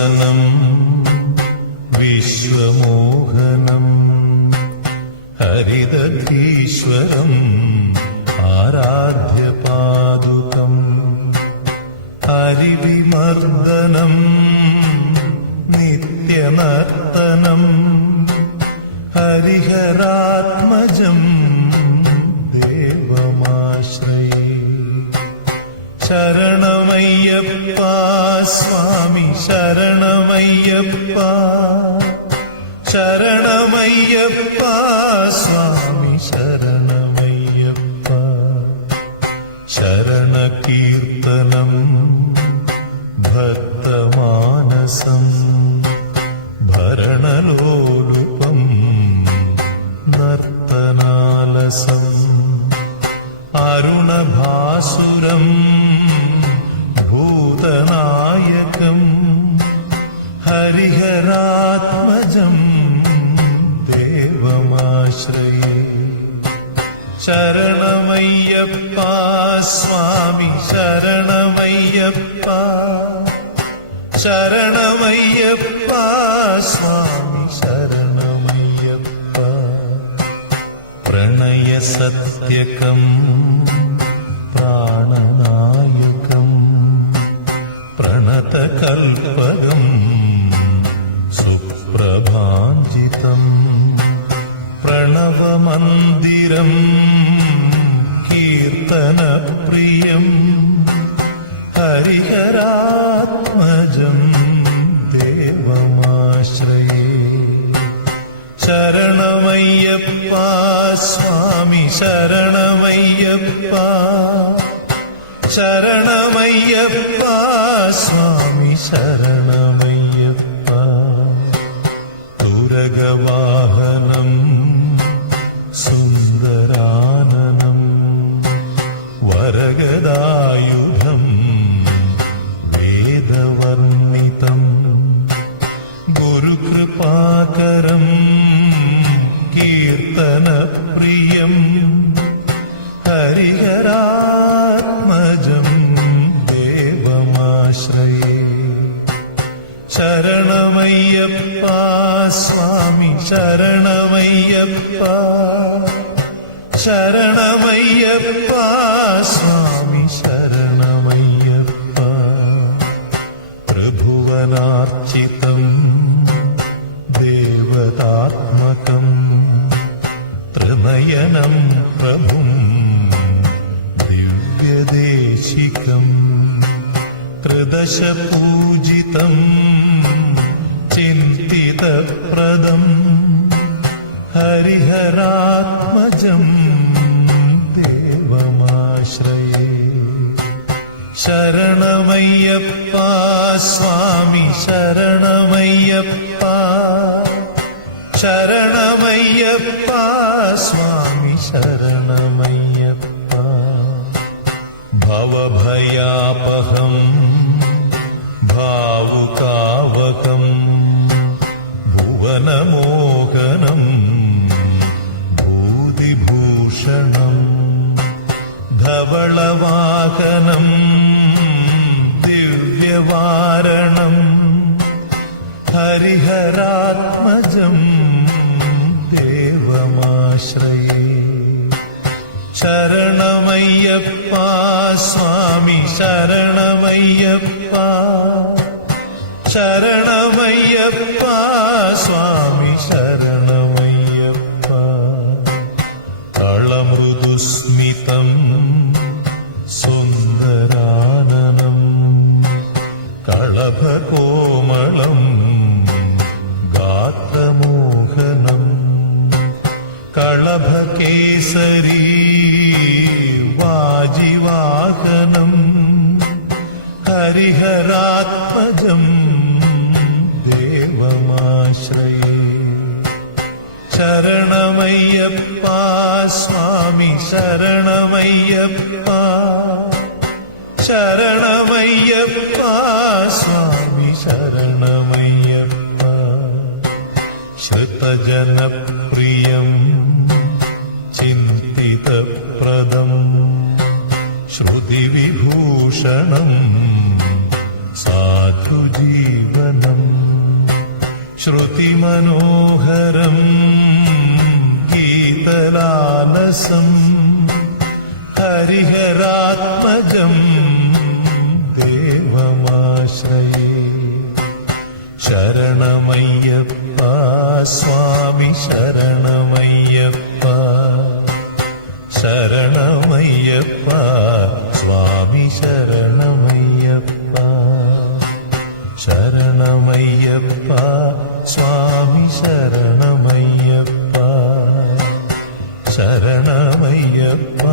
സിംഹാസനം വിശ്വമോഹനം ഹരിദധീശ്വരം ആരാധ്യപാദുകം ഹരിവിമർദ്ദനം നിത്യനർത്തനം ഹരിഹരാത്മജം ദേവമാശ്രയേ. ശരണമയ്യപ്പ സ്വാമി ശരണമയ്യപ്പ, ശരണമയ്യപ്പ സ്വാമി ശരണമയ്യപ്പ. ശരണകീർത്തനം ഭക്തമാനസം ഭരണലോലുപം നർത്തനാലസം അരുണഭാസുരം ഭൂതനായകം ഹരിഹരാത്മജം ദേവമാശ്രയേ. ശരണമയ്യപ്പ സ്വാമി ശരണമയ്യപ്പ, ശരണമയ്യപ്പ സ്വാമി ശരണമയ്യപ്പ. പ്രണയസത്യകം പ്രാണനായകം പ്രണതകൽപകം സുപ്രഭാഞ്ജിതം പ്രണവമന്ദിരം കീർത്തനപ്രിയം ഹരിഹരാത്മജം ദേവമാശ്രയേ. ശരണമയ്യപ്പ സ്വാമി ശരണമയ്യപ്പ, ശരണമയ്യപ്പ സ്വാമി ശരണമയ്യപ്പ. തുരഗവാഹനം സുന്ദരാനനം വരഗദായുധം വേദവർണിതം ഗുരുകൃപാകരം കീർത്തനപ്രിയം ഹരിഹരാത്മജം ദേവമാശ്രയേ. ശരണമയ്യപ്പ സ്വാമി ശരണമയ്യപ്പ, ശരണമയ്യപ്പ സ്വാമി ശരണമയ്യപ്പ. ത്രിഭുവനാർച്ചിതം ദേവതാത്മകം ത്രിനയനം പ്രഭും ദിവ്യദേശികം ത്രിദശപൂജിതം ചിന്തിതപ്രദം ഹരിഹരാത്മജം ദേവമാശ്രയേ. ശരണമയ്യപ്പ സ്വാമി ശരണമയ്യപ്പ, ശരണമയ്യപ്പ സ്വാമി ശരണമയ്യപ്പ. ഭവഭയാപഹം ഭാവുകാവകം ഭുവനമോഹനം ഭൂതിഭൂഷണം ധവളവാഹനം ദിവ്യവാരണം ഹരിഹരാത്മജം ദേവമാശ്രയേ. ശരണമയ്യപ്പ സ്വാമി ശരണമയ്യപ്പ, ശരണമയ്യപ്പ സ്വാമി ശരണമയ്യപ്പ. കളമൃദുസ്മിതം സുന്ദരാനനം കളഭകോമളം ഗാത്രമോഹനം കളഭകേസരീ വാജിവാഹനം ഹരിഹരാത്മജം ദേവമാശ്രയേ. ശരണമയ്യപ്പ സ്വാമി ശരണമയ്യപ്പ, ശരണമയ്യപ്പ സ്വാമി ശരണമയ്യപ്പ. ശ്രുതജനപ്രിയം ചിന്തിതപ്രദം ശ്രുതിവിഭൂഷണം സാധുജീവനം ശ്രുതിമനോഹരം ഗീതലാലസം ഹരിഹരാത്മജം ദേവമാശ്രയേ. ശരണമയ്യപ്പ സ്വാമി ശരണമയ്യപ്പ, ശരണമയ്യപ്പ സ്വാമി ശരണമയ്യപ്പ, ശരണമയ്യപ്പ സ്വാമി ശരണമയ്യപ്പ, ശരണമയ്യപ്പ